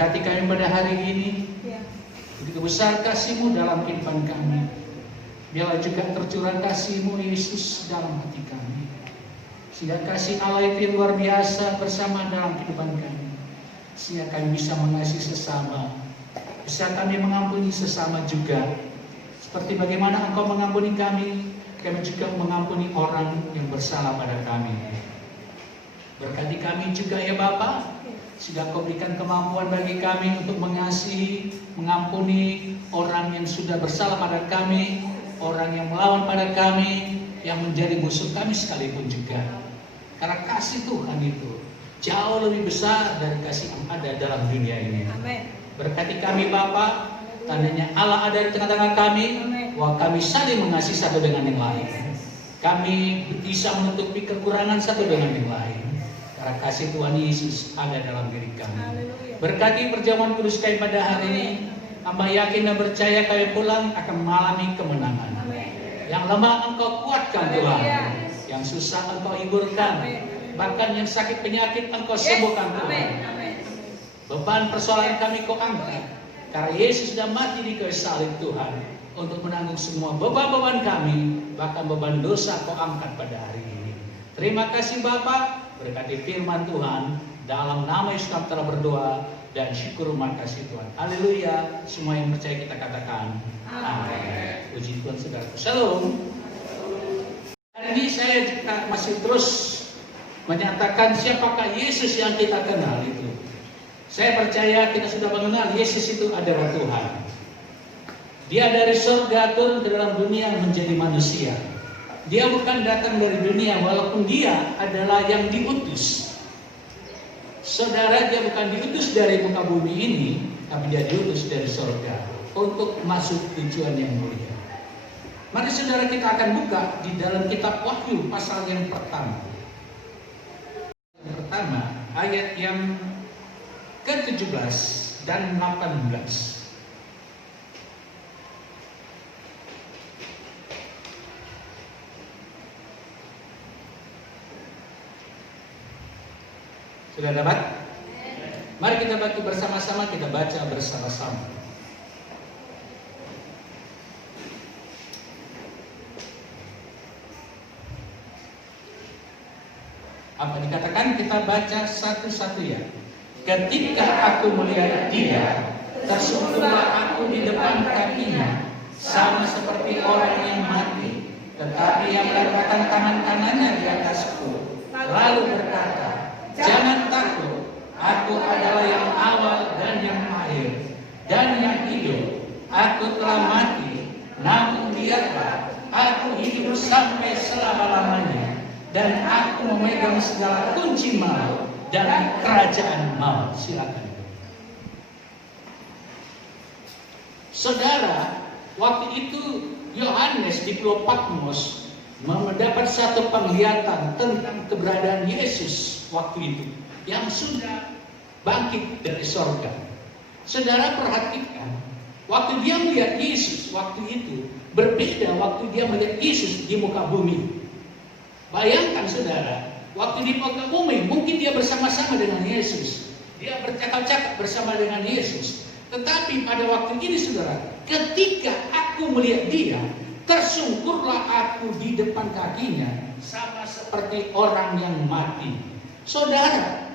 Berkati kami pada hari ini. Begitu besar kasih-Mu dalam kehidupan kami. Biarlah juga tercurah kasih-Mu Yesus dalam hati kami. Sehingga kasih Allah itu yang luar biasa bersama dalam kehidupan kami. Sehingga kami bisa mengasihi sesama. Bisa kami mengampuni sesama juga. Seperti bagaimana Engkau mengampuni kami, kami juga mengampuni orang yang bersalah pada kami. Berkati kami juga ya Bapa, sehingga Kau berikan kemampuan bagi kami untuk mengasihi, mengampuni orang yang sudah bersalah pada kami, orang yang melawan pada kami, yang menjadi musuh kami sekalipun juga. Karena kasih Tuhan itu jauh lebih besar dari kasih yang ada dalam dunia ini. Amin. Berkati kami Bapa, tandanya Allah ada di tengah-tengah kami, bahwa kami saling mengasihi satu dengan yang lain. Kami bisa menutupi kekurangan satu dengan yang lain. Karena kasih Tuhan Yesus ada dalam diri kami. Berkati perjamuan kudus kami pada hari ini. Hamba yakin dan percaya kami pulang akan mengalami kemenangan. Yang lemah Engkau kuatkan Tuhan. Yang susah Engkau hiburkan. Bahkan yang sakit penyakit Engkau sembuhkan Tuhan. Beban persoalan kami Kau angkat. Karena Yesus sudah mati di kayu salib Tuhan. Untuk menanggung semua beban-beban kami. Bahkan beban dosa Kau angkat pada hari ini. Terima kasih Bapa. Berkati firman Tuhan. Dalam nama Yesus kami telah berdoa. Dan syukur makasih Tuhan. Haleluya. Semua yang percaya kita katakan amin. Puji Tuhan saudara. Shalom. Hari ini saya masih terus menyatakan siapakah Yesus yang kita kenal itu. Saya percaya kita sudah mengenal Yesus itu adalah Tuhan. Dia dari surga turun ke dalam dunia menjadi manusia. Dia bukan datang dari dunia walaupun dia adalah yang diutus. Saudara, dia bukan diutus dari muka bumi ini, tapi dia diutus dari surga untuk masuk tujuan yang mulia. Mari saudara kita akan buka di dalam kitab Wahyu pasal yang pertama. Yang pertama, ayat yang ke-17 dan 18. Sudah dapat? Mari kita baca bersama-sama, kita baca bersama-sama. Apa dikatakan? Kita baca satu-satu ya. Ketika aku melihat dia, tersungkurlah aku di depan kakinya, sama seperti orang yang mati. Tetapi yang meletakkan tangan kanannya di atasku, lalu berkata, jangan takut, aku adalah yang awal dan yang akhir, dan yang hidup. Aku telah mati, namun lihatlah, aku hidup sampai selama-lamanya, dan aku memegang segala kunci maut dan kerajaan maut. Silakan. Saudara, waktu itu Yohanes di Pulau Patmos mendapat satu penglihatan tentang keberadaan Yesus waktu itu yang sudah bangkit dari sorga. Saudara perhatikan, waktu dia melihat Yesus waktu itu berbeda waktu dia melihat Yesus di muka bumi. Bayangkan saudara, waktu di muka bumi mungkin dia bersama-sama dengan Yesus, dia bercakap-cakap bersama dengan Yesus. Tetapi pada waktu ini saudara, ketika aku melihat dia, tersungkurlah aku di depan kakinya, sama seperti orang yang mati. Saudara,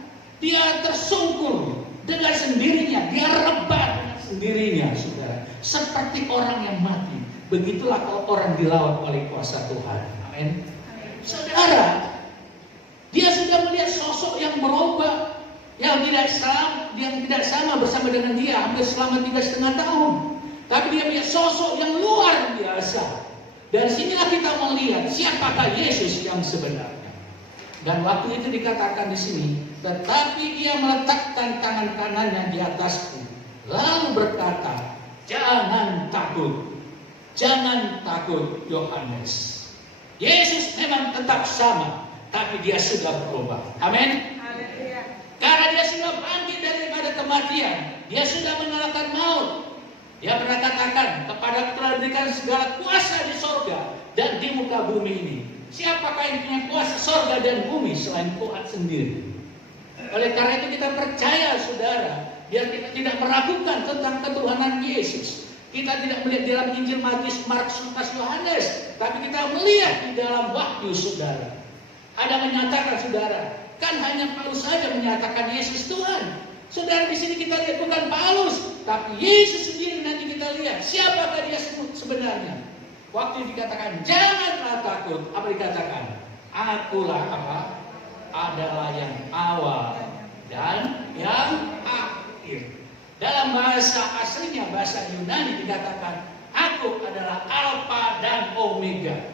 dia tersungkur dengan sendirinya, dia rebah dengan sendirinya, saudara, seperti orang yang mati. Begitulah kalau orang dilawan oleh kuasa Tuhan. Amin. Saudara, dia sudah melihat sosok yang berubah, yang tidak sama bersama dengan dia hampir selama 3,5 tahun. Tapi dia punya sosok yang luar biasa. Dan sinilah kita melihat siapakah Yesus yang sebenarnya. Dan waktu itu dikatakan di sini, tetapi dia meletakkan tangan kanannya di atasku, lalu berkata, jangan takut Yohanes. Yesus memang tetap sama, tapi dia sudah berubah. Amin. Karena dia sudah bangkit daripada kematian, dia sudah mengalahkan maut. Dia pernah katakan, kepada telah diberikan segala kuasa di sorga dan di muka bumi ini. Siapakah yang punya kuasa sorga dan bumi selain Tuhan sendiri? Oleh karena itu kita percaya saudara, biar kita tidak meragukan tentang ketuhanan Yesus. Kita tidak melihat dalam Injil Matius, Markus, Lukas, Yohanes, tapi kita melihat di dalam Wahyu, saudara. Ada menyatakan, saudara, kan hanya Paulus saja menyatakan Yesus Tuhan. Saudara, di sini kita lihat bukan Paulus, tapi Yesus sendiri. Nanti kita lihat siapakah dia sebenarnya. Waktu dikatakan janganlah takut, apa dikatakan? Akulah apa? Adalah yang awal dan yang akhir. Dalam bahasa aslinya, bahasa Yunani dikatakan, aku adalah Alfa dan Omega.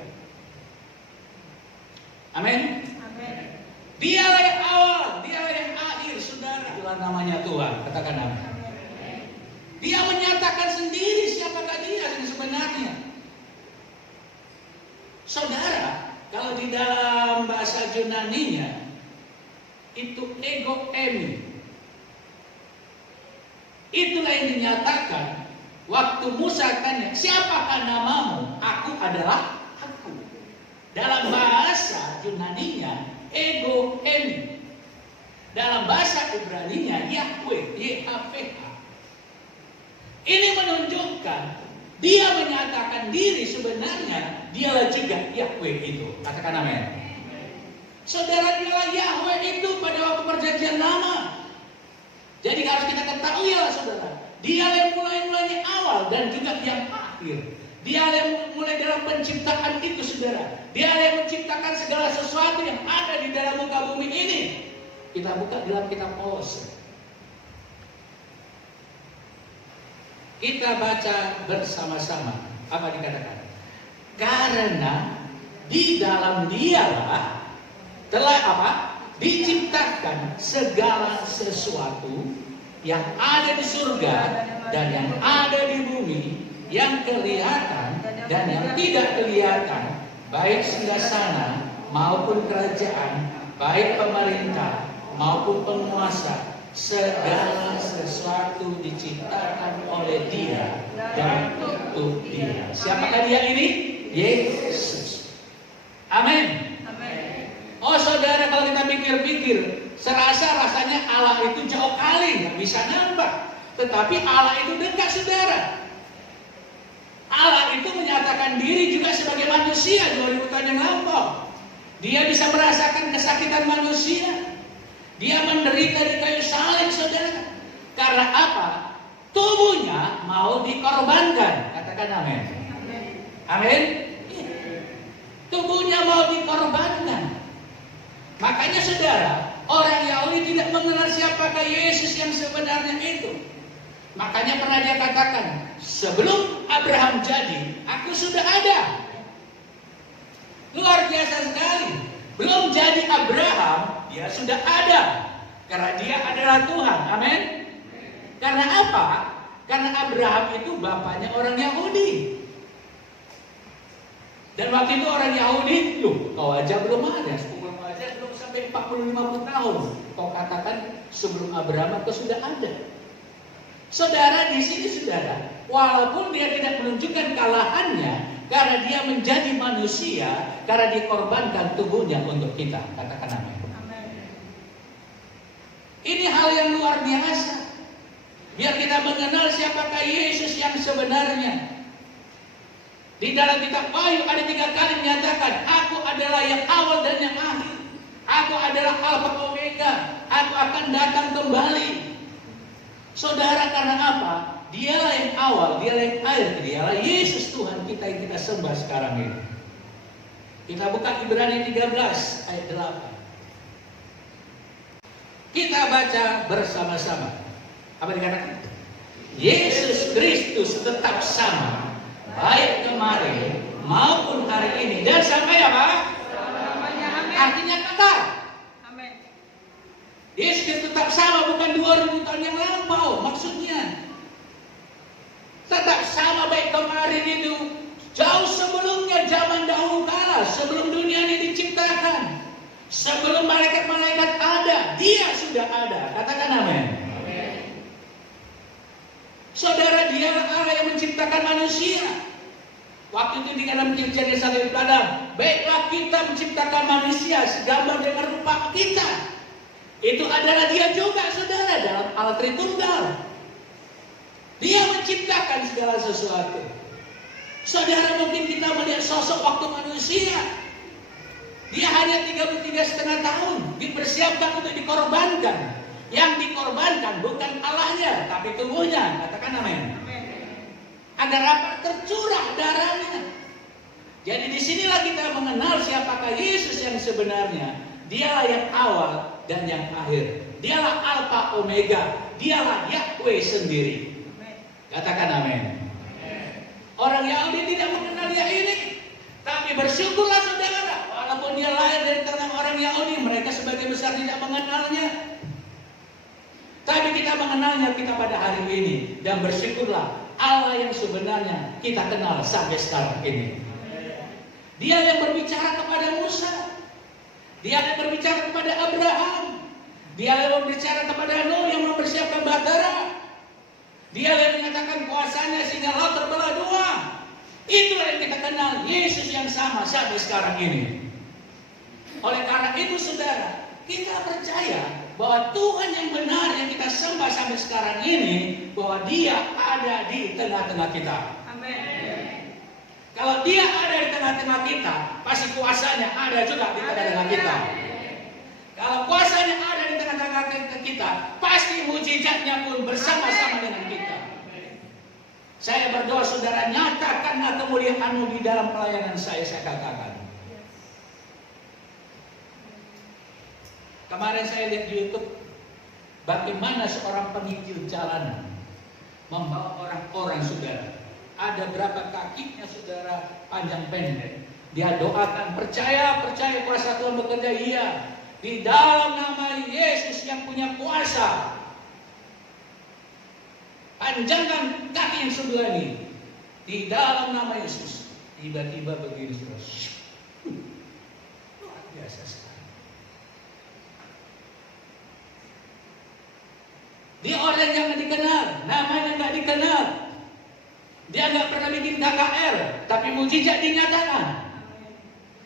Amin. Dialah yang awal, dialah yang akhir, saudara. Itulah namanya Tuhan. Katakan amin. Dia menyatakan sendiri siapakah dia yang sebenarnya. Saudara, kalau di dalam bahasa Yunaninya itu ego emi. Itulah yang dinyatakan waktu Musa tanya, siapakah namamu? Aku adalah aku. Dalam bahasa Yunaninya ego emi. Dalam bahasa Ibraninya Yahweh, YHWH. Ini menunjukkan dia menyatakan diri sebenarnya dialah juga Yahweh itu. Katakan amin. Saudara, dialah Yahweh itu pada waktu perjanjian lama. Jadi harus kita ketahui ya saudara, dia yang mulai-mulainya awal dan juga yang akhir. Dia yang mulai dalam penciptaan itu saudara. Dia yang menciptakan segala sesuatu yang ada di dalam muka bumi ini. Kita buka dalam kitab Kolose. Kita baca bersama-sama. Apa dikatakan? Karena di dalam dialah telah apa? Diciptakan segala sesuatu yang ada di surga dan yang ada di bumi, yang kelihatan dan yang tidak kelihatan, baik singgasana maupun kerajaan, baik pemerintah maupun penguasa, segala sesuatu diciptakan oleh Dia dan untuk Dia. Siapakah Dia ini? Yesus. Amin. Oh saudara, kalau kita pikir-pikir, rasanya Allah itu jauh kali, nggak bisa nampak. Tetapi Allah itu dekat saudara. Allah itu menyatakan diri juga sebagai manusia 2000 tahun yang lampau. Dia bisa merasakan kesakitan manusia. Dia menderita di kayu salib saudara. Karena apa? Tubuhnya mau dikorbankan. Katakan amin. Amin. Tubuhnya mau dikorbankan. Makanya saudara, orang Yahudi tidak mengenal siapakah Yesus yang sebenarnya itu. Makanya pernah dia katakan, sebelum Abraham jadi, aku sudah ada. Luar biasa sekali. Belum jadi Abraham, dia sudah ada. Karena dia adalah Tuhan. Amin. Karena apa? Karena Abraham itu bapaknya orang Yahudi. Dan waktu itu orang Yahudi, loh, kau aja belum ada. Belum sampai 40-50 tahun. Kau katakan sebelum Abraham kau sudah ada. Saudara, di sini saudara, walaupun dia tidak menunjukkan kalahannya, karena dia menjadi manusia, karena dikorbankan tubuhnya untuk kita. Katakan amin. Ini hal yang luar biasa. Biar kita mengenal siapakah Yesus yang sebenarnya. Di dalam kitab Wahyu ada 3 kali menyatakan, aku adalah yang awal dan yang akhir. Aku adalah Alfa Omega. Aku akan datang kembali. Saudara, karena apa? Dialah yang awal, dialah yang akhir. Dialah Yesus Tuhan kita yang kita sembah sekarang ini. Kita buka Ibrani 13 ayat 8. Kita baca bersama-sama. Apa dikatakan? Yesus Kristus tetap sama, baik kemarin maupun hari ini dan sampai apa? Artinya kekal. Yesus tetap sama, bukan 2000 tahun yang lampau. Maksudnya tetap sama baik kemarin itu, jauh sebelumnya, zaman dahulu kala, sebelum dunia ini diciptakan, sebelum malaikat-malaikat ada, Dia sudah ada. Katakan amin. Saudara, Dialah Allah yang menciptakan manusia. Waktu itu di dalam Kejadian 1 Padang, baiklah kita menciptakan manusia segambar dengan rupa kita. Itu adalah Dia juga, saudara, dalam Allah Tritunggal. Dia menciptakan segala sesuatu. Saudara, mungkin kita melihat sosok waktu manusia, dia hanya 33,5 tahun, dipersiapkan untuk dikorbankan. Yang dikorbankan bukan Allahnya, tapi tubuhnya. Katakan amin. Agar apa? Tercurah darahnya. Jadi disinilah kita mengenal siapakah Yesus yang sebenarnya. Dialah yang awal dan yang akhir. Dialah Alfa Omega. Dialah Yahweh sendiri. Katakan amin. Orang Yahudi tidak mengenal Dia ini. Tapi bersyukurlah saudara, walaupun dia lahir dari tangan orang Yahudi, mereka sebagian besar tidak mengenalnya. Tapi kita mengenalnya kita pada hari ini. Dan bersyukurlah Allah yang sebenarnya kita kenal sampai sekarang ini. Dia yang berbicara kepada Musa. Dia yang berbicara kepada Abraham. Dia yang berbicara kepada Nuh yang mempersiapkan batara. Dia yang menyatakan kuasanya sehingga laut terbelah dua. Itulah yang kita kenal, Yesus yang sama sampai sekarang ini. Oleh karena itu saudara, kita percaya bahwa Tuhan yang benar yang kita sembah sampai sekarang ini, bahwa Dia ada di tengah-tengah kita. Amin. Kalau Dia ada di tengah-tengah kita, pasti kuasanya ada juga di tengah-tengah kita. Kalau kuasanya ada di tengah-tengah kita, pasti mujizatnya pun bersama-sama dengan kita. Saya berdoa saudara, nyatakanlah kemuliaan-Mu di dalam pelayanan saya katakan. Kemarin saya lihat di YouTube bagaimana seorang penginjil jalanan membawa orang-orang saudara. Ada berapa kakinya saudara, panjang pendek. Dia doakan, percaya kuasa Tuhan bekerja. Iya, di dalam nama Yesus yang punya kuasa. Panjangkan kaki yang sebelah ini. Di dalam nama Yesus. Tiba-tiba begini saudara. Luar biasa sekali. Dia orang yang nggak dikenal, namanya nggak dikenal. Dia nggak pernah bikin KKR, tapi mujizat dinyatakan.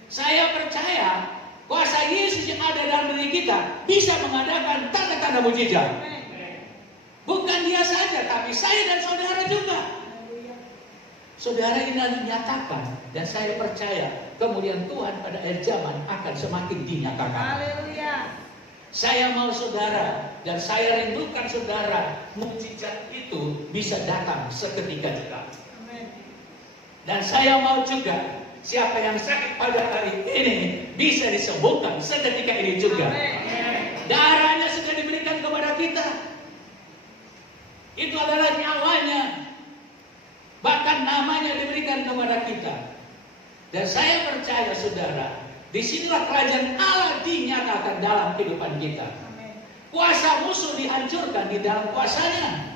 Saya percaya kuasa Yesus yang ada dalam diri kita bisa mengadakan tanda-tanda mujizat. Bukan Dia saja, tapi saya dan saudara juga. Saudara ini dinyatakan, dan saya percaya kemuliaan Tuhan pada akhir zaman akan semakin dinyatakan. Haleluya. Saya mau saudara, dan saya rindukan saudara, mujizat itu bisa datang seketika juga. Dan saya mau juga, siapa yang sakit pada hari ini bisa disembuhkan seketika ini juga. Darahnya sudah diberikan kepada kita. Itu adalah nyawanya. Bahkan namanya diberikan kepada kita. Dan saya percaya saudara, disinilah kerajaan Allah dinyatakan dalam kehidupan kita. Kuasa musuh dihancurkan di dalam kuasanya.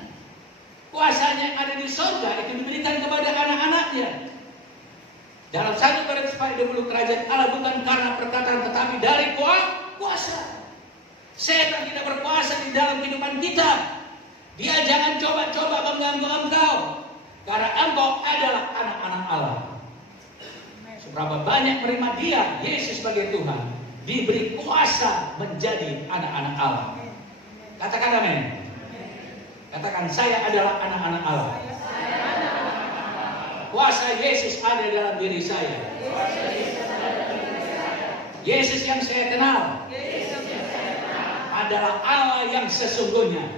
Kuasanya yang ada di surga itu diberikan kepada anak-anaknya. Dalam 1 Korintus 20, kerajaan Allah bukan karena perkataan tetapi dari kuasa. Setan tidak berkuasa di dalam kehidupan kita. Dia jangan coba-coba mengganggu engkau, karena engkau adalah anak-anak Allah. Seberapa banyak menerima Dia, Yesus sebagai Tuhan, diberi kuasa menjadi anak-anak Allah. Katakan amin. Katakan, saya adalah anak-anak Allah. Kuasa Yesus ada dalam diri saya. Yesus yang saya kenal adalah Allah yang sesungguhnya.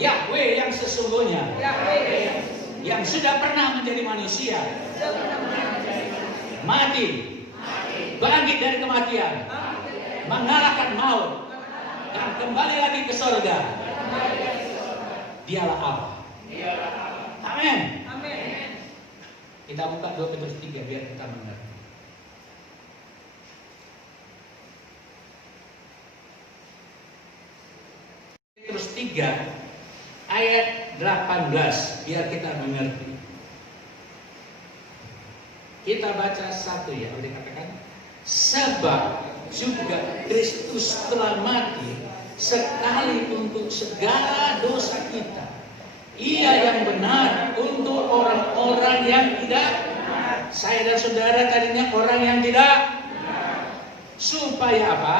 Yahweh yang sesungguhnya, yang sudah pernah menjadi manusia, mati, bangkit dari kematian, mengalahkan maut, dan kembali lagi ke surga. Dialah Allah. Amin. Kita buka 2 Petrus 3 biar kita mengerti. Petrus 3 ayat 18 biar kita mengerti. Kita baca satu ya, boleh katakan. Sebab juga Kristus telah mati sekali untuk segala dosa kita. Ia yang benar untuk orang-orang yang tidak. Saya dan saudara tadinya orang yang tidak. Supaya apa?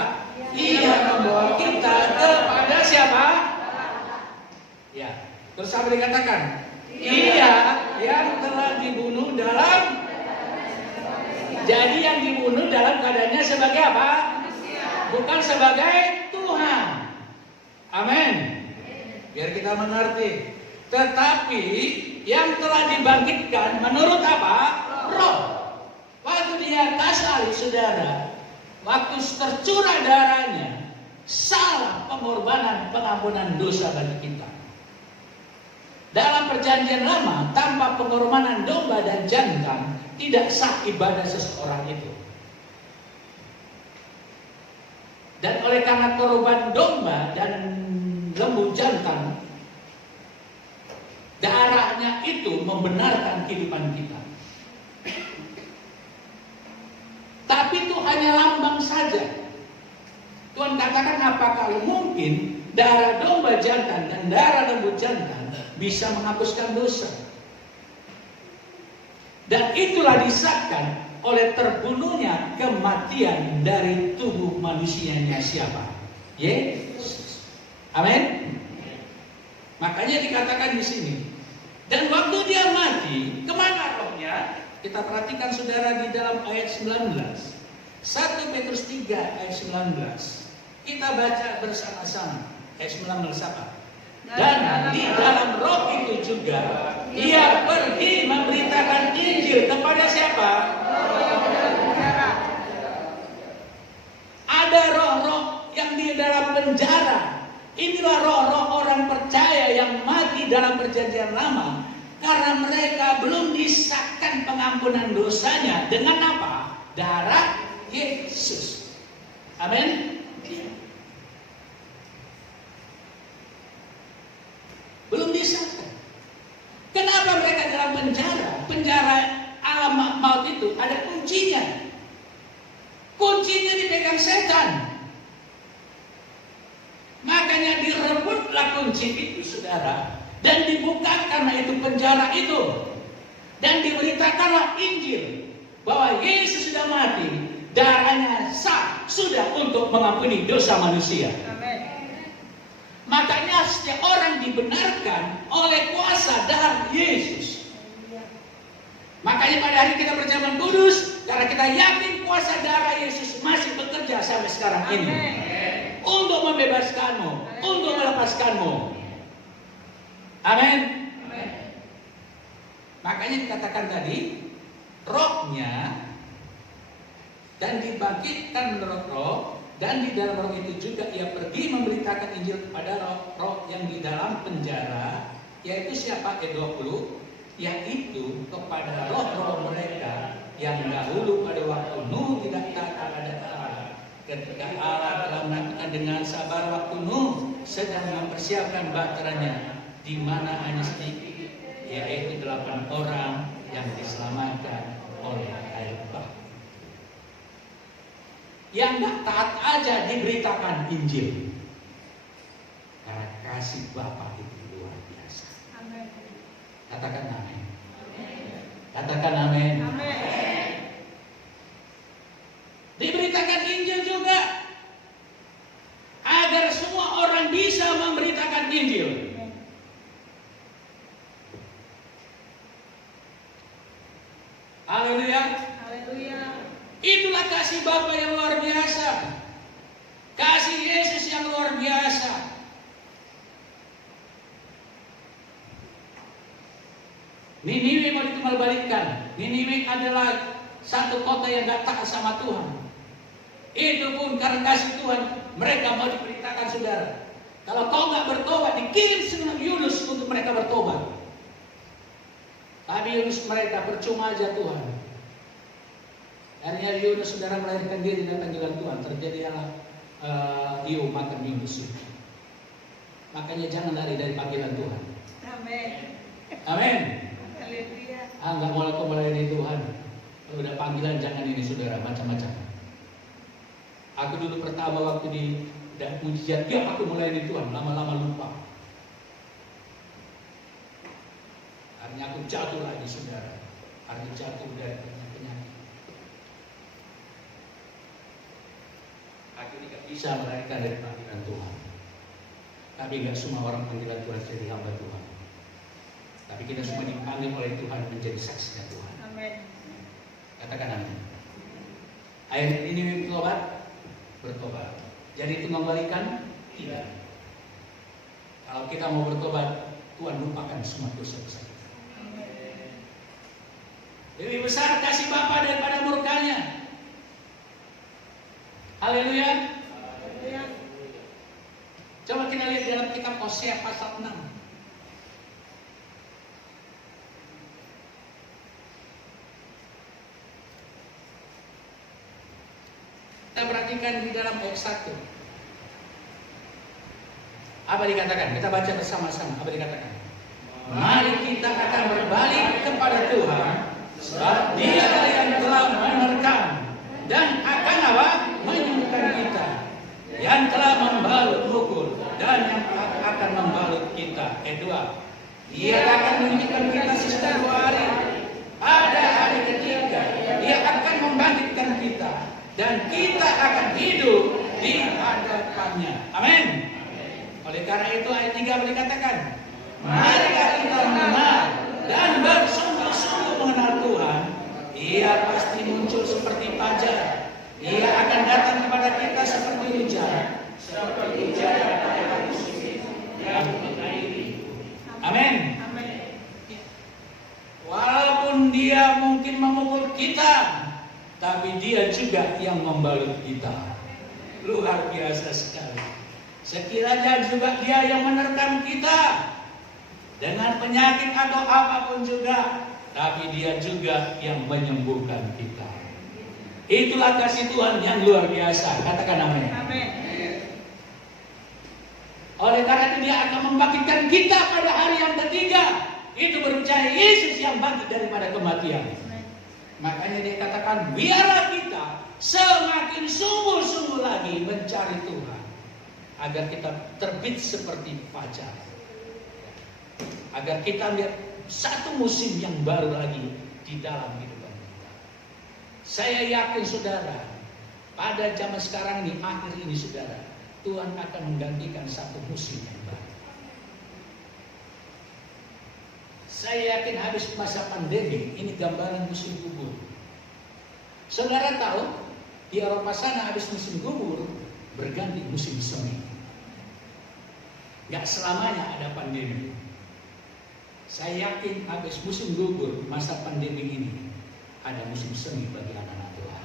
Ia membawa kita kepada siapa? Ya. Terus apa dikatakan? Ia yang telah dibunuh dalam. Jadi yang dibunuh dalam keadaannya sebagai apa? Bukan sebagai Tuhan. Amin. Biar kita mengerti. Tetapi yang telah dibangkitkan menurut apa? Roh. Waktu di atas salib, saudara, waktu tercurah darahnya, salah pengorbanan pengampunan dosa bagi kita. Dalam perjanjian lama, tanpa pengorbanan domba dan jantan, tidak sah ibadah seseorang itu. Dan oleh karena korban domba dan lembu jantan, darahnya itu membenarkan kehidupan kita. Tapi itu hanya lambang saja. Tuhan katakan, apakah mungkin darah domba jantan dan darah lembu jantan bisa menghapuskan dosa? Dan itulah disahkan oleh terbunuhnya kematian dari tubuh manusianya siapa? Yesus. Amin. Makanya dikatakan di sini. Dan waktu dia mati, kemana rohnya? Kita perhatikan saudara di dalam ayat 19. 1 Petrus 3 ayat 19. Kita baca bersama-sama. Ayat 19 apa? Dan di dalam roh itu juga ia pergi memberitakan Injil kepada siapa? Ada roh-roh yang di dalam penjara. Inilah roh-roh orang percaya yang mati dalam perjanjian lama karena mereka belum disahkan pengampunan dosanya dengan apa? Darah Yesus. Amin. Belum disahkan. Kenapa mereka dalam penjara? Penjara alam maut itu ada kuncinya. Kuncinya dipegang setan. Makanya direbutlah kunci itu, saudara, dan dibukakanlah itu penjara itu, dan diberitakanlah Injil bahwa Yesus sudah mati, darahnya sah sudah untuk mengampuni dosa manusia. Makanya setiap orang dibenarkan oleh kuasa darah Yesus. Makanya pada hari kita berjalan kudus, karena kita yakin kuasa darah Yesus masih bekerja sampai sekarang ini. Untuk membebaskanmu, untuk melepaskanmu. Amin. Makanya dikatakan tadi, rohnya dan dibangkitkan menurut roh. Dan di dalam roh itu juga ia pergi memberitakan Injil kepada roh-roh yang di dalam penjara, yaitu siapa? Ayat 20, yaitu kepada roh-roh mereka yang dahulu pada waktu Nuh tidak taat kepada Allah, ketika Allah telah menakutkan dengan sabar waktu Nuh sedang mempersiapkan bahteranya, di mana hanya sedikit, yaitu 8 orang yang diselamatkan oleh air bah. Yang gak taat aja diberitakan Injil. Karena kasih Bapa itu luar biasa. Amin. Katakan amin. Katakan amin. Diberitakan Injil juga agar semua orang bisa memberitakan Injil. Haleluya. Itulah kasih Bapa yang luar biasa. Kasih Yesus yang luar biasa. Niniwe mau dikembalikan. Niniwe adalah satu kota yang gak taat sama Tuhan. Itu pun karena kasih Tuhan, mereka mau diberitakan, saudara. Kalau kau gak bertobat, dikirim semua Yunus untuk mereka bertobat. Tapi Yunus mereka percuma aja Tuhan. Akhirnya Yunus, saudara, melahirkan diri dengan panggilan Tuhan. Terjadilah Hiu makan Yunus. Makanya jangan lari dari panggilan Tuhan. Amin. Amin. Nggak boleh kau melayani Tuhan. Kalau udah panggilan jangan ini, saudara, macam-macam. Aku dulu pertama waktu di mujizat, ya aku melayani Tuhan, lama-lama lupa. Akhirnya aku jatuh lagi, saudara. Akhirnya jatuh dari penyakit. Kami tidak bisa melarikan dari panggilan Tuhan. Kami nggak semua orang panggilan Tuhan jadi hamba Tuhan. Tapi kita semua dipanggil oleh Tuhan menjadi saksinya Tuhan. Amin. Katakan amin. Ayat ini bertobat, bertobat. Jadi itu mengembalikan? Tidak. Kalau kita mau bertobat, Tuhan lupakan semua dosa-dosa kita. Lebih besar kasih Bapa daripada murkanya. Haleluya. Coba kita lihat dalam kitab Hosea pasal 6. Kita perhatikan di dalam ayat 1. Apa dikatakan? Kita baca bersama-sama. Apa dikatakan? Mari kita akan berbalik kepada Tuhan, sebab Dia yang telah menerkam dan akan apa? Menyembuhkan kita, yang telah membalut pukul dan yang akan membalut kita. Ayat 2. Dia akan menunjukkan kita sesudah 2 hari. Pada hari ketiga Dia akan membangkitkan kita, dan kita akan hidup di hadapannya. Amin. Oleh karena itu ayat 3 dikatakan, marilah kita mengenal dan bersungguh-sungguh mengenal Tuhan. Ia pasti muncul seperti fajar. Ia akan datang kepada kita seperti hujan pada hari musim yang mengairi. Amin. Walaupun Dia mungkin memukul kita, tapi Dia juga yang membalut kita. Luar biasa sekali. Sekiranya juga Dia yang menerkam kita dengan penyakit atau apapun juga, tapi Dia juga yang menyembuhkan kita. Itulah kasih Tuhan yang luar biasa. Katakan amin. Amin. Oleh karena itu Dia akan membangkitkan kita pada hari yang ketiga. Itu berbicara Yesus yang bangkit daripada kematian. Makanya Dia katakan, biarlah kita semakin sungguh-sungguh lagi mencari Tuhan, agar kita terbit seperti fajar, agar kita lihat satu musim yang baru lagi di dalam kehidupan kita. Saya yakin saudara, pada zaman sekarang ini, akhir ini saudara, Tuhan akan menggantikan satu musim yang baru. Saya yakin habis masa pandemi, ini gambaran musim gugur. Saudara tahu, di Eropa sana habis musim gugur, berganti musim semi. Gak selamanya ada pandemi. Saya yakin habis musim gugur, masa pandemi ini, ada musim semi bagi anak-anak Tuhan.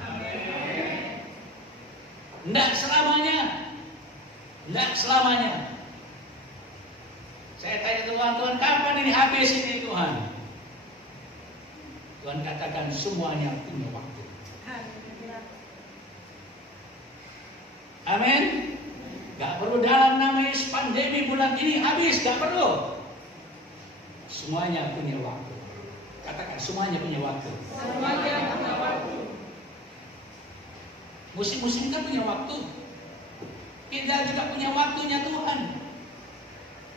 Tidak selamanya. Tidak selamanya. Saya tanya Tuhan, kapan ini habis ini Tuhan? Tuhan katakan semuanya punya waktu. Amin. Gak perlu dalam nama Yesus pandemi bulan ini habis, gak perlu. Semuanya punya waktu. Katakan semuanya punya waktu. Semuanya punya waktu. Musim-musim kan punya waktu. Kita juga punya waktunya Tuhan.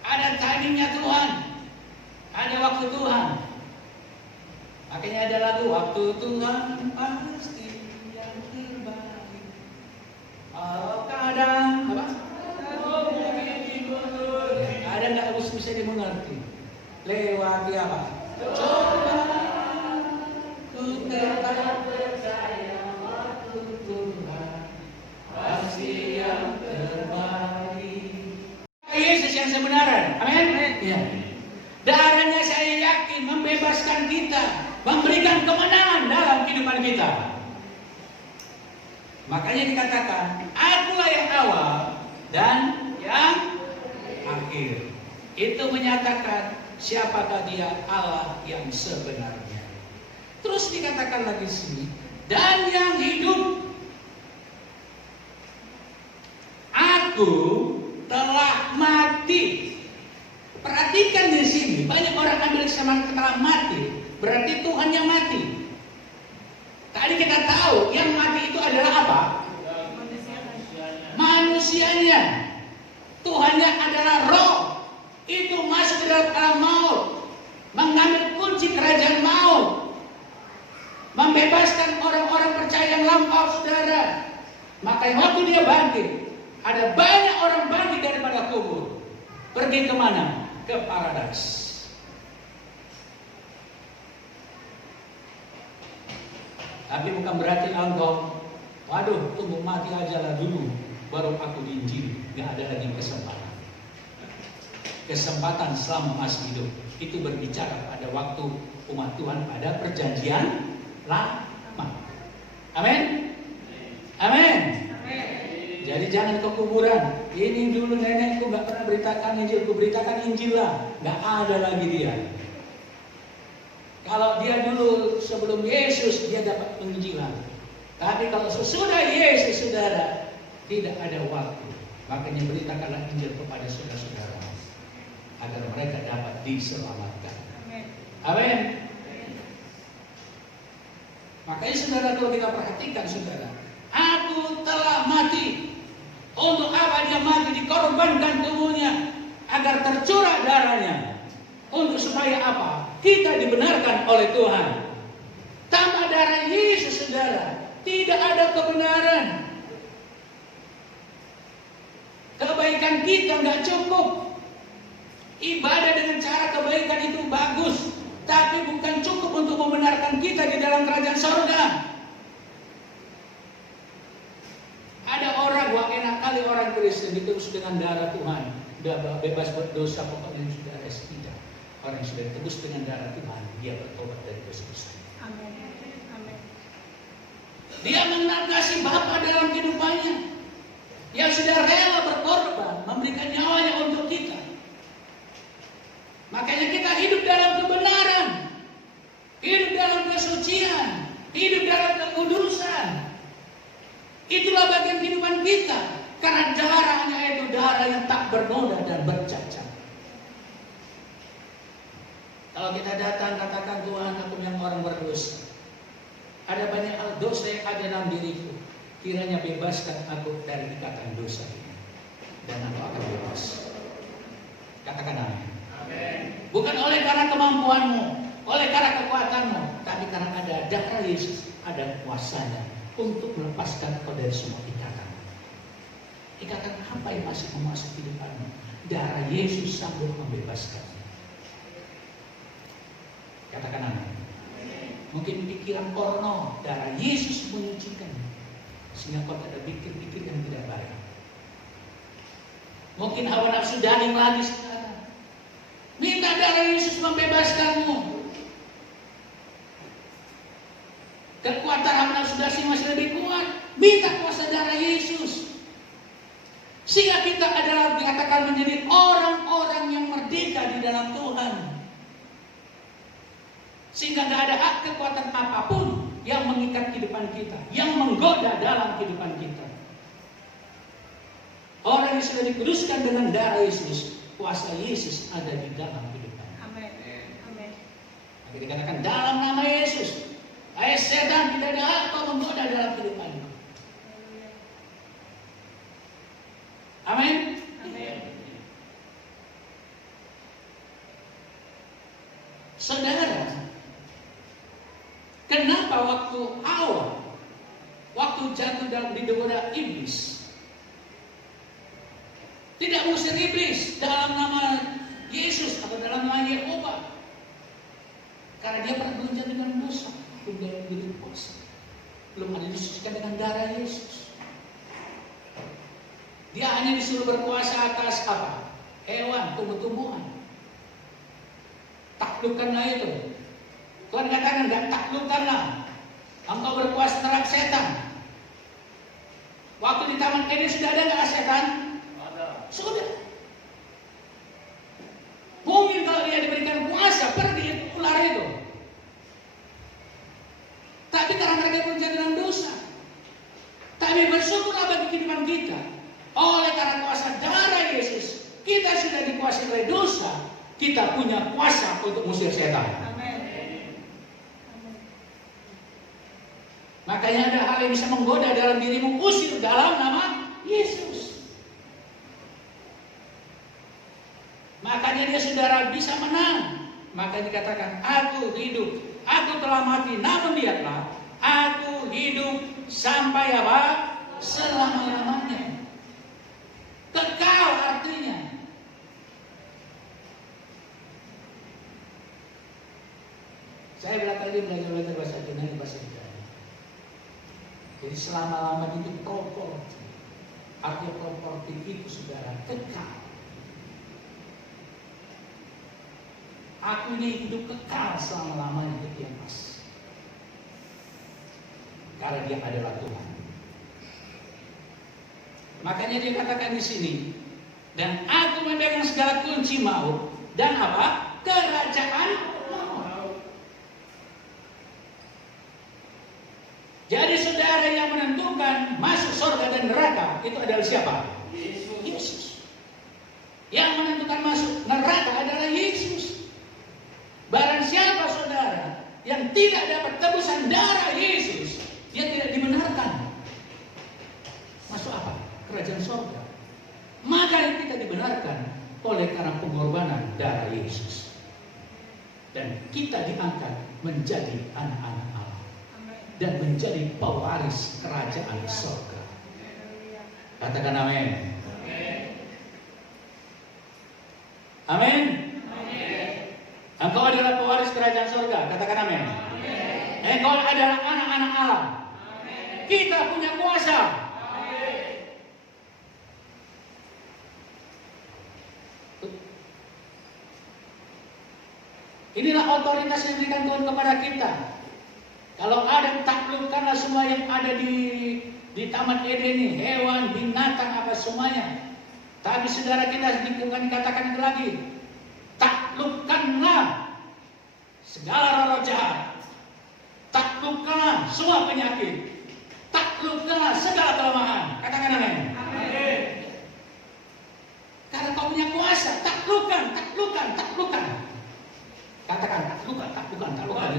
Ada timingnya Tuhan. Ada waktu Tuhan. Makanya ada lagu, waktu Tuhan pasti yang terbaik. Oh, kadang apa? Kadang nggak bisa dimengerti. Lewati apa? Coba ku tetap percaya waktu Tuhan pasti yang terbaik. Yesus yang sebenarnya, amin. Ya. Darahnya saya yakin membebaskan kita, memberikan kemenangan dalam kehidupan kita. Makanya dikatakan, akulah yang awal dan yang akhir. Itu menyatakan siapakah Dia, Allah yang sebenarnya. Terus dikatakan lagi di sini, dan yang hidup. Aku telah mati. Perhatikan di sini, banyak orang ambil kesamaan telah mati, berarti Tuhan yang mati. Tadi kita tahu yang mati itu adalah apa? Manusianya. Tuhannya adalah roh. Itu masuk ke dalam alam maut, mengambil kunci kerajaan maut, membebaskan orang-orang percaya yang lampau, saudara. Makanya waktu dia bangkit, ada banyak orang bangkit daripada kubur. Pergi kemana? Ke paradise. Tapi bukan berarti engkau, waduh, tunggu mati aja lah dulu, baru aku diinjili. Gak ada lagi kesempatan. Kesempatan selama masih hidup itu berbicara pada waktu umat Tuhan pada perjanjian lama. Amin. Amin. Jadi jangan ke kuburan. Ini dulu nenekku gak pernah beritakan Injil, ku beritakan Injil lah. Gak ada lagi dia. Kalau dia dulu sebelum Yesus dia dapat penginjilan. Tapi kalau sesudah Yesus, saudara, tidak ada waktu. Makanya beritakanlah Injil kepada saudara-saudara agar mereka dapat diselamatkan. Amin. Makanya saudara, kalau kita perhatikan saudara, aku telah mati. Untuk apa dia mati? Dikorbankan tubuhnya agar tercurah darahnya. Untuk supaya apa? Kita dibenarkan oleh Tuhan. Tanpa darah Yesus, saudara, tidak ada kebenaran. Kebaikan kita nggak cukup. Ibadah dengan cara kebaikan itu bagus, tapi bukan cukup untuk membenarkan kita di dalam kerajaan surga. Ada orang, wah enak kali orang Kristen ditebus dengan darah Tuhan, udah bebas berdosa, pokoknya sudah ada tidak. Orang yang sudah ditebus dengan darah Tuhan, dia bertobat dari dosa-dosa. Amin. Amin. Dia mengenal kasih Bapa dalam kehidupannya, yang sudah rela berkorban, memberikan nyawanya untuk kita. Makanya kita hidup dalam kebenaran, hidup dalam kesucian, hidup dalam kekudusan. Itulah bagian kehidupan kita, karena darahnya itu darah yang tak bernoda dan bercacat. Kalau kita datang katakan, Tuhan, aku yang orang berdosa, ada banyak hal dosa yang ada dalam diriku, kiranya bebaskan aku dari ikatan dosa ini, dan aku akan bebas. Katakan amin. Bukan oleh karena kemampuanmu, oleh karena kekuatanmu, tapi karena ada darah Yesus, ada kuasanya untuk melepaskan kau dari semua ikatan. Ikatan apa yang masih memasuk kehidupanmu? Darah Yesus sanggup membebaskan. Katakan amin. Mungkin pikiran porno, darah Yesus menyucikan, sehingga kau tidak pikir-pikir yang tidak baik. Mungkin hawa nafsu daning lagi sekarang. Minta darah Yesus membebaskanmu. Kekuatan hawa nafsu daning masih lebih kuat. Minta kuasa darah Yesus. Sehingga kita adalah dikatakan menjadi orang-orang yang merdeka di dalam Tuhan. Sehingga tidak ada hak kekuatan apapun yang mengikat kehidupan kita, yang menggoda dalam kehidupan kita. Orang yang sudah dikuduskan dengan darah Yesus, kuasa Yesus ada di dalam kehidupan. Amin. Amin. Kita katakan dalam nama Yesus, setan tidak ada hak menggoda dalam kehidupanmu. Amin. Amin. Saudara, kenapa waktu awal, waktu jatuh dalam digoda iblis, tidak mengusir iblis dalam nama Yesus atau dalam nama Yehova? Karena dia pernah berujar dengan dosa, belum diberi kuasa, belum ada disucikan dengan darah Yesus. Dia hanya disuruh berkuasa atas apa? Hewan, tumbuh-tumbuhan. Taklukkanlah itu. Tuhan katakan, enggak, taklukkanlah. Engkau berkuasa terhadap setan. Waktu di Taman Eden sudah ada nggak setan? Ada. Sudah. Mungkin kalau dia diberikan kuasa, pergi ular itu. Tapi karena mereka bekerja dengan dosa. Tapi bersyukurlah bagi kehidupan kita. Oleh karena kuasa darah Yesus, kita sudah dikuasai oleh dosa. Kita punya kuasa untuk mengusir setan. Makanya ada hal yang bisa menggoda dalam dirimu, usir dalam nama Yesus. Makanya dia saudara bisa menang. Makanya dikatakan, aku hidup, aku telah mati, namun lihatlah, aku hidup sampai apa? selama-lamanya. Kekal artinya. Saya belakang ini belajar bahasa Yunani, bahasa Italia. Jadi selama-lamanya itu properti. Artinya properti itu saudara kekal. Aku ini hidup kekal selama-lamanya, itu yang pas. Karena dia adalah Tuhan. Makanya dia katakan di sini, dan aku memegang segala kunci maut dan apa? Kerajaan maut. Jadi saudara yang menentukan masuk surga dan neraka itu adalah siapa? Yesus. Yang menentukan masuk neraka adalah Yesus. Barang siapa saudara yang tidak dapat tebusan darah Yesus, dia tidak dibenarkan. Masuk apa? Kerajaan surga. Maka kita dibenarkan oleh karena pengorbanan darah Yesus. Dan kita diangkat menjadi anak-anak Allah. Dan menjadi pewaris kerajaan surga. Katakan amin. Amin. Engkau adalah pewaris kerajaan surga. Katakan amin. Engkau adalah anak-anak Allah. Kita punya kuasa. Inilah otoritas yang diberikan Tuhan kepada kita. Kalau ada, taklukkanlah semua yang ada di Taman Eden ini, hewan, binatang, apa semuanya. Tapi saudara kita bukan dikatakan itu lagi. Taklukkanlah segala roh jahat. Taklukkanlah semua penyakit. Taklukkanlah segala kelemahan. Katakan amin. Karena kau punya kuasa. Taklukkan. Katakan taklukkan. Taklukkan.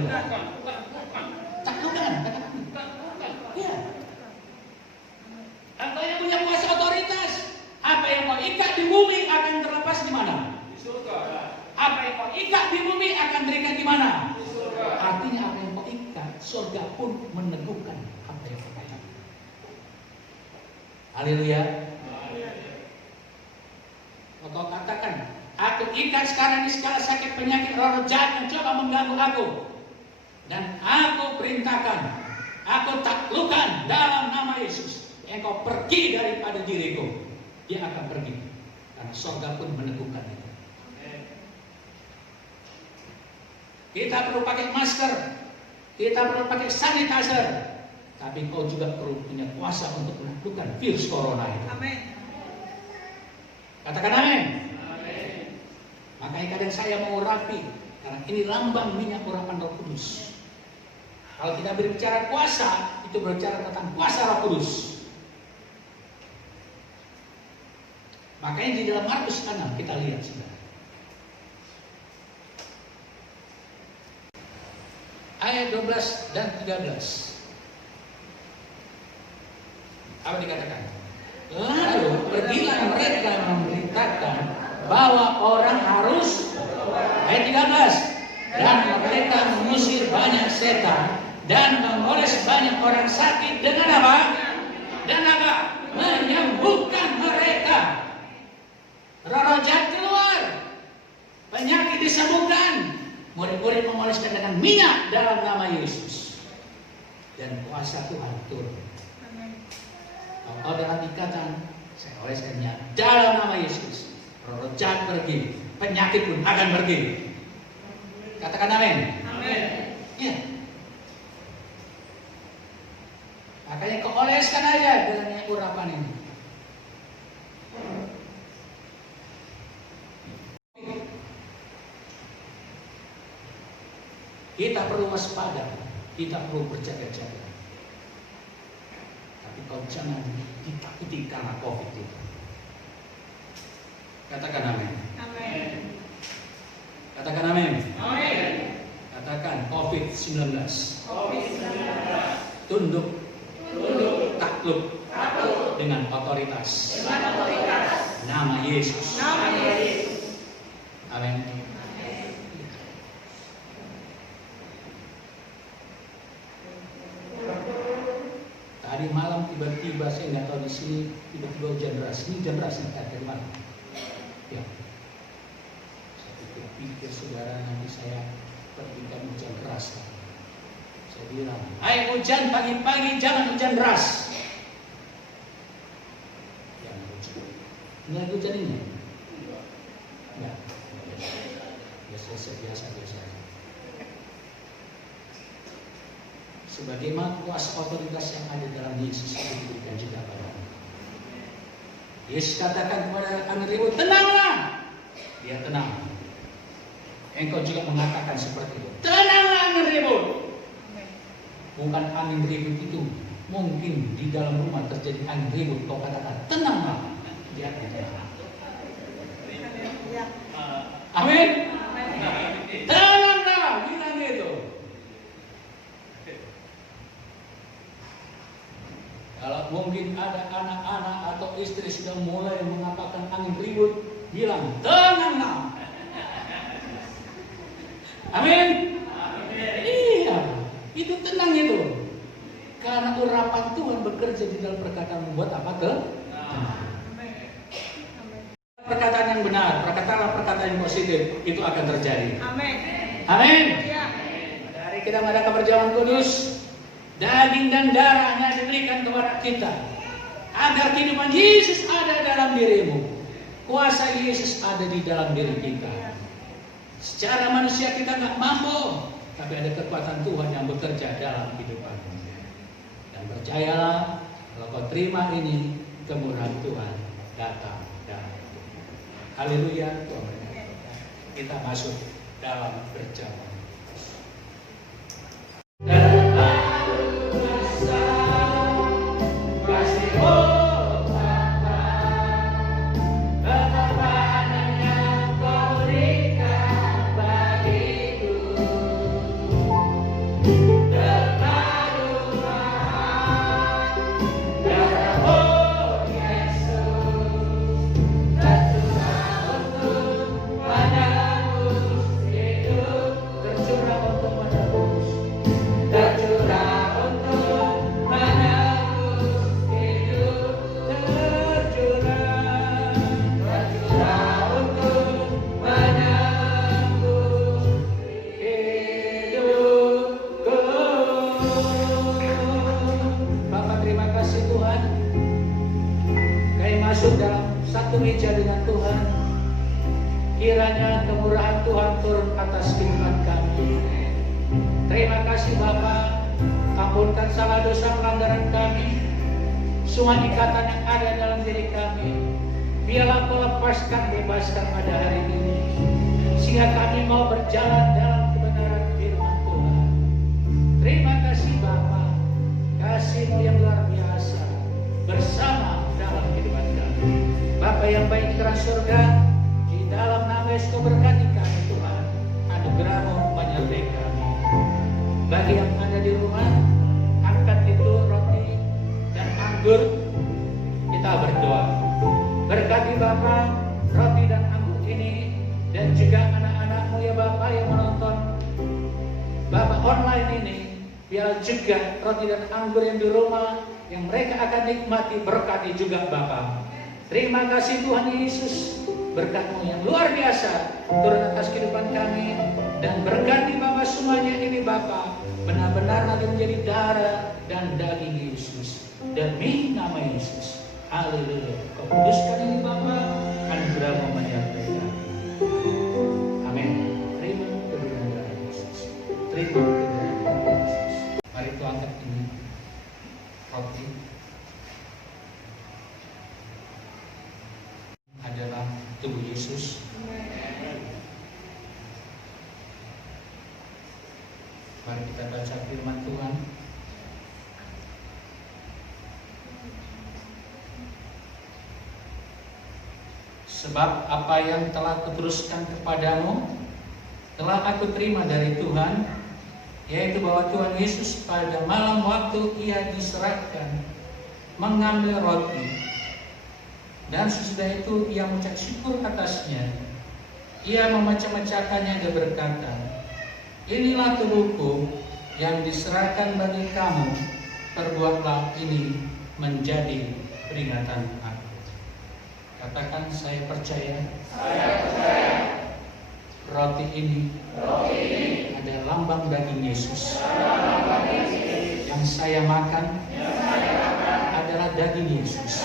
Ya. Engkau yang punya kuasa otoritas. Apa yang kau ikat di bumi akan terlepas di mana? Di surga. Apa yang kau ikat di bumi akan terikat di mana? Di surga. Artinya apa yang kau ikat, surga pun meneguhkan apa yang kau ikat. Haleluya. Kau katakan, aku ikat sekarang ini segala sakit penyakit roh jahat yang coba mengganggu aku. Dan aku perintahkan, aku taklukkan dalam nama Yesus. Engkau pergi daripada diriku. Dia akan pergi. Karena surga pun meneguhkan itu. Kita perlu pakai masker. Kita perlu pakai sanitizer. Tapi kau juga perlu punya kuasa untuk menaklukkan virus corona itu. Amin. Katakan amin. Makanya kadang saya mau urapi. Karena ini lambang minyak urapan Roh Kudus. Kalau kita berbicara kuasa, itu berbicara tentang kuasa Roh Kudus. Makanya di dalam Markus 6 kita lihat saudara. Ayat 12 dan 13. Apa dikatakan? Lalu pergilah mereka memberitakan bahwa orang harus, ayat 13, dan mereka mengusir banyak setan dan mengoles banyak orang sakit dengan apa? Dan apa? Menyembuhkan mereka. Roh jahat keluar, penyakit disembuhkan, murid-murid mengoleskan dengan minyak dalam nama Yesus, dan kuasa Tuhan turun. Kalau dalam ikatan, saya oleskannya dalam nama Yesus. Roh jahat pergi, penyakit pun akan pergi. Katakan amin. Amin. Ya. Makanya kau oleskan aja dengan minyak urapan ini. Kita perlu waspada, kita perlu berjaga-jaga. Tapi kau jangan ditakuti karena COVID itu. Katakan amin. Amin. Katakan amin. Amin. Katakan COVID-19. COVID-19. Tunduk. Takluk. Dengan otoritas. Nama Yesus. Amin. Tadi malam tiba-tiba saya sini tiba-tiba hujan deras. Ini hujan deras nih, dari mana? Ya. Saya pikir saudara nanti saya pergikan hujan deras. Saya bilang, ayo hujan pagi-pagi, jangan hujan deras. Jangan hujan. Ini lagi hujan ini? Enggak. Biasa. Sebagaimana kuasa otoritas yang ada dalam Yesus itu diberikan juga padamu. Yesus katakan kepada angin ribut, tenanglah. Dia tenang. Engkau juga mengatakan seperti itu. Tenanglah angin ribut. Bukan angin ribut itu. Mungkin di dalam rumah terjadi angin ribut. Kau katakan, tenanglah. Dia tenang. Amin. Tenanglah. Bilang gitu. Kalau mungkin ada anak-anak atau istri sudah mulai mengatakan angin ribut, bilang, tenanglah. Amin. Iya, itu tenang itu. Karena urapan Tuhan bekerja di dalam perkataan membuat apa ke? Perkataan yang benar, perkataanlah perkataan yang positif, itu akan terjadi. Amin. Amin. Ya. Pada hari kita mengadakan perjamuan kudus, daging dan darahnya diberikan kepada kita, agar kehidupan Yesus ada dalam dirimu. Kuasa Yesus ada di dalam diri kita. Secara manusia kita nggak mampu, tapi ada kekuatan Tuhan yang bekerja dalam kehidupanmu. Dan percayalah, kalau kau terima ini, kemurahan Tuhan datang. Haleluya. Kita masuk dalam perjamuan. Meja dengan Tuhan, kiranya kemurahan Tuhan turun atas kehidupan kami. Terima kasih Bapa, ampunkan salah dosa pelanggaran kami, semua ikatan yang ada dalam diri kami. Biarlah Kau lepaskan, bebaskan pada hari ini, sehingga kami mau berjalan dalam kebenaran firman Tuhan. Terima kasih Bapa, kasih-Mu yang luar biasa bersama dalam kehidupan kami. Bapa yang baik di kerajaan surga, di dalam nama Yesus Kau berkati kami Tuhan, anugerah-Mu menyertai kami. Bagi yang ada di rumah, angkat itu roti dan anggur, kita berdoa. Berkati Bapa roti dan anggur ini, dan juga anak-anak-Mu ya Bapa yang menonton Bapa online ini, biar juga roti dan anggur yang di rumah, yang mereka akan nikmati, berkati juga Bapa. Terima kasih Tuhan Yesus, berkat-Mu yang luar biasa turun atas kehidupan kami, dan berkati Bapa semuanya ini Bapa, benar-benar nanti menjadi darah dan daging Yesus, demi nama Yesus. Haleluya. Kau kuduskan ini Bapa, anugerah-Mu menyertai kami. Amin. Terima kebenaran darah Yesus. Terima kebenaran darah Yesus. Mari Tuhan angkat ini roti. Adalah tubuh Yesus. Mari kita baca firman Tuhan. Sebab apa yang telah Kuteruskan kepadamu telah Aku terima dari Tuhan, yaitu bahwa Tuhan Yesus pada malam waktu Ia diserahkan mengambil roti, dan sesudah itu Ia mengucap syukur atasnya. Ia memecah-mecahkannya dan berkata, inilah tubuhku yang diserahkan bagi kamu, perbuatlah ini menjadi peringatan aku. Katakan, saya percaya. Roti ini adalah lambang daging Yesus. Yang saya makan adalah daging Yesus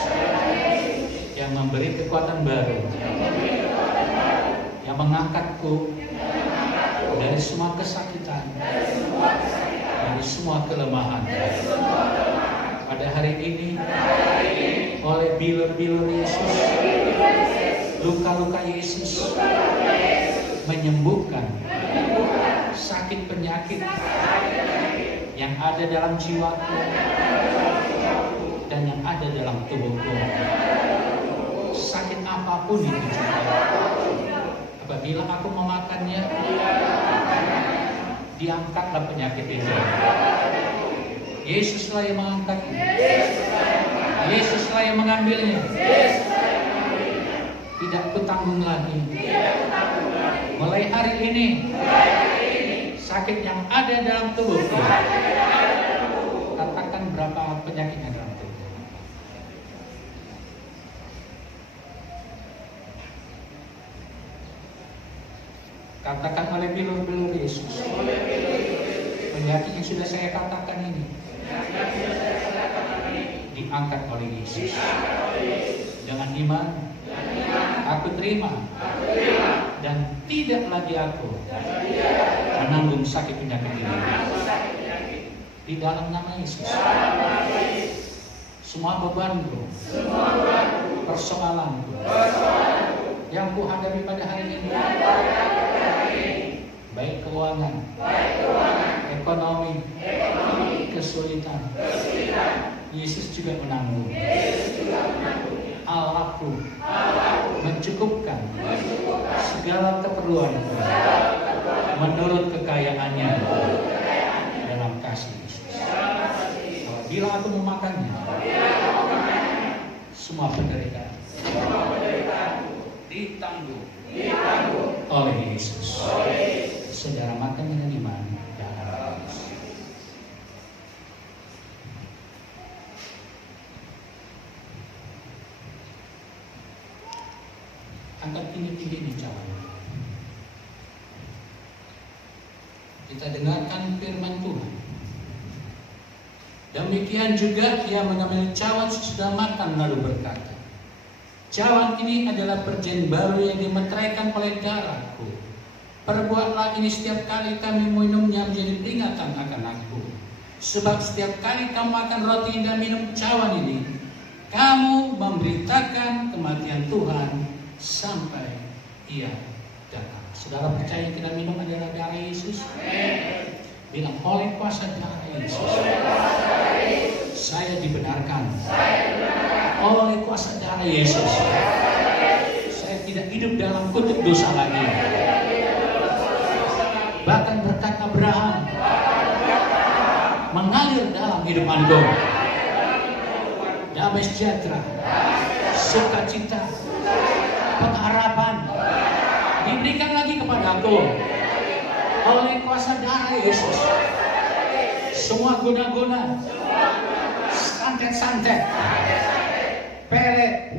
yang memberi kekuatan baru, yang mengangkatku dari semua kesakitan, dari semua kelemahan. Pada hari ini, oleh bilur-bilur Yesus, luka-luka Yesus menyembuhkan sakit penyakit yang ada dalam jiwaku dan yang ada dalam tubuhku. Sakit apapun itu juga, apabila aku memakannya, diangkatlah penyakit itu. Yesuslah yang mengangkatnya. Yesuslah yang mengambilnya. Tidak kutanggung lagi. Mulai hari ini, sakit yang ada dalam tubuhku, katakan berapa penyakitnya dalam tubuh. Katakan oleh bilur-bilur Yesus, penyakit yang sudah saya katakan ini diangkat oleh Yesus. Dengan iman, aku terima dan tidak lagi aku menanggung sakit penyakit ini. Di dalam nama Yesus, semua bebanku, persoalanku yang ku hadapi pada hari ini, baik keuangan, ekonomi, kesulitan, Yesus juga menanggung. Allahku mencukupkan segala keperluanku menurut kekayaannya dalam kasih Yesus. Apabila aku memakannya, semua penderitaan ditanggung oleh Yesus. Saudara makan dengan iman dalam Yesus. Angkat tinggi-tinggi bicara. Kita dengarkan firman Tuhan. Demikian juga ia mengambil cawan sesudah makan lalu berkata, cawan ini adalah perjanjian baru yang dimeteraikan oleh darahku. Perbuatlah ini setiap kali kami minumnya menjadi peringatan akan aku. Sebab setiap kali kamu makan roti dan minum cawan ini, kamu memberitakan kematian Tuhan sampai ia datang. Saudara percaya kita minum adalah darah Yesus? Bilang, oleh kuasa darah Yesus saya dibenarkan. Oleh kuasa darah Yesus saya tidak hidup dalam kutuk dosa lagi. Bahkan berkat Abraham mengalir dalam hidupanku. Damai sejahtera, sukacita, pengharapan diberikan lagi kepadaku oleh kuasa darah Yesus. Semua guna-guna, santet-santet, pelet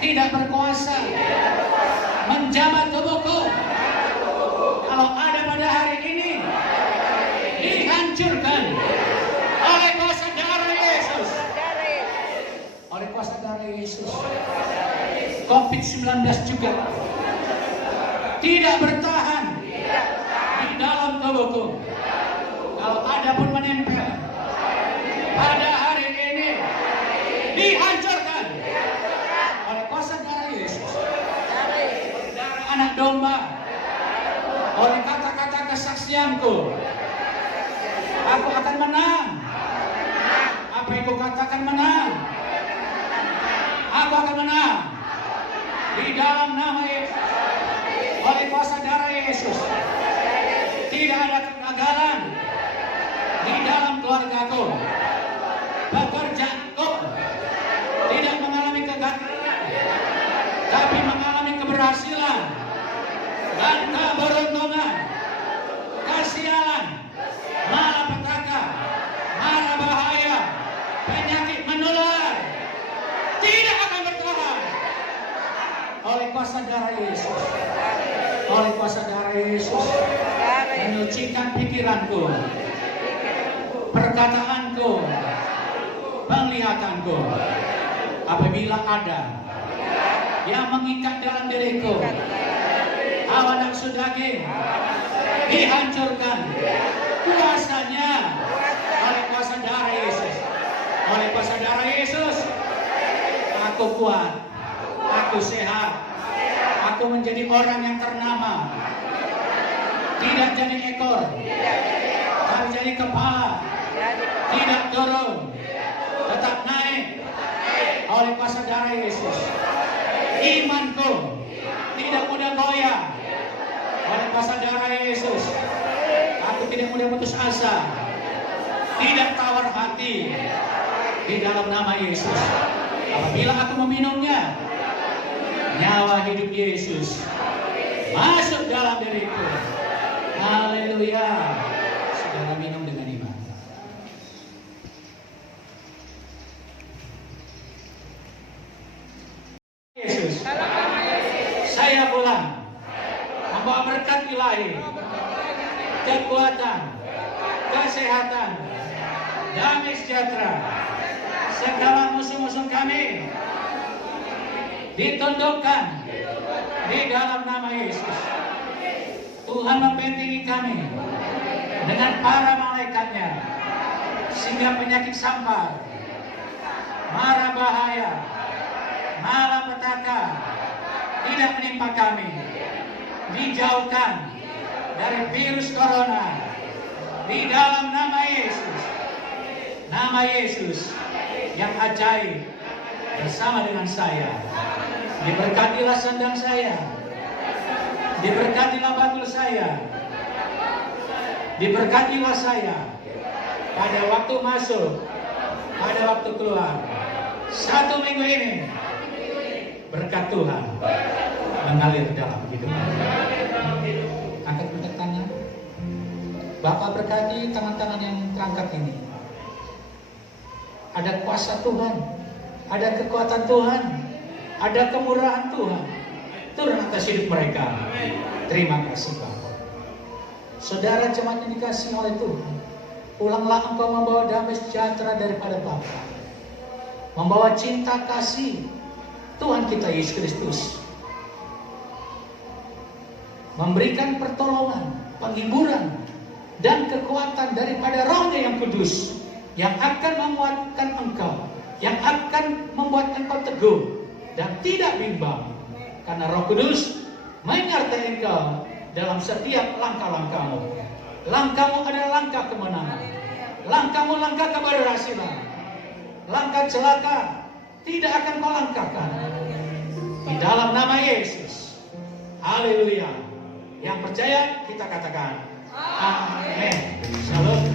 tidak berkuasa menjabat tubuhku. Kalau ada pada hari ini, dihancurkan oleh kuasa darah Yesus. Oleh kuasa darah Yesus. COVID-19 juga tidak bertahan di dalam tubuhku. Kalau ada pun menempel pada hari ini, dihancurkan oleh kuasa darah Yesus. Darah anak domba, oleh kata-kata kesaksianku, aku akan menang. Apa yang ku katakan menang? Aku akan menang di dalam nama Yesus. Oleh kuasa darah Yesus, tidak ada kegagalan di dalam keluargaku. Pekerjaanku tidak mengalami kegagalan, tapi mengalami keberhasilan dan keberuntungan. Kasihan, malapetaka, mara bahaya, penyakit menular oleh kuasa darah Yesus, oleh kuasa darah Yesus, menyucikan pikiranku, perkataanku, penglihatanku. Apabila ada yang mengikat dalam diriku hawa nafsu daging, dihancurkan kuasanya oleh kuasa darah Yesus, oleh kuasa darah Yesus. Aku kuat, aku sehat, aku menjadi orang yang ternama, tidak jadi ekor, tapi jadi kepala, tidak turun, tetap naik oleh kuasa darah Yesus. Imanku tidak mudah goyah oleh kuasa darah Yesus. Aku tidak mudah putus asa, tidak tawar hati di dalam nama Yesus. Apabila aku meminumnya, nyawa hidup Yesus masuk dalam diriku. Haleluya. Saudara minum dengan iman. Yesus, saya pulang membawa berkat ilahi, kekuatan, kesehatan, damai sejahtera. Segala musuh-musuh kami ditundukkan di dalam nama Yesus. Tuhan membentengi kami dengan para malaikatnya, sehingga penyakit sampar, mara bahaya, malapetaka tidak menimpa kami. Dijauhkan dari virus corona di dalam nama Yesus. Nama Yesus yang ajaib bersama dengan saya. Diberkatilah sandang saya, diberkatilah bakul saya, diberkatilah saya pada waktu masuk, pada waktu keluar. 1 minggu ini berkat Tuhan mengalir dalam hidup. Angkat kedua tangan. Bapak berkati tangan-tangan yang terangkat ini. Ada kuasa Tuhan, ada kekuatan Tuhan, ada kemurahan Tuhan turun atas hidup mereka. Terima kasih Bapak. Saudara jemaat yang dikasihi oleh Tuhan, pulanglah engkau membawa damai sejahtera daripada Bapa, membawa cinta kasih Tuhan kita Yesus Kristus, memberikan pertolongan, penghiburan, dan kekuatan daripada Roh-Nya yang kudus, yang akan menguatkan engkau, yang akan membuat engkau teguh dan tidak bimbang, karena Roh Kudus menyertai engkau dalam setiap langkah-langkahmu. Langkahmu adalah langkah kemenangan, langkahmu langkah keberhasilan. Langkah celaka tidak akan kau langkahkan di dalam nama Yesus. Haleluya. Yang percaya kita katakan amin. Shalom.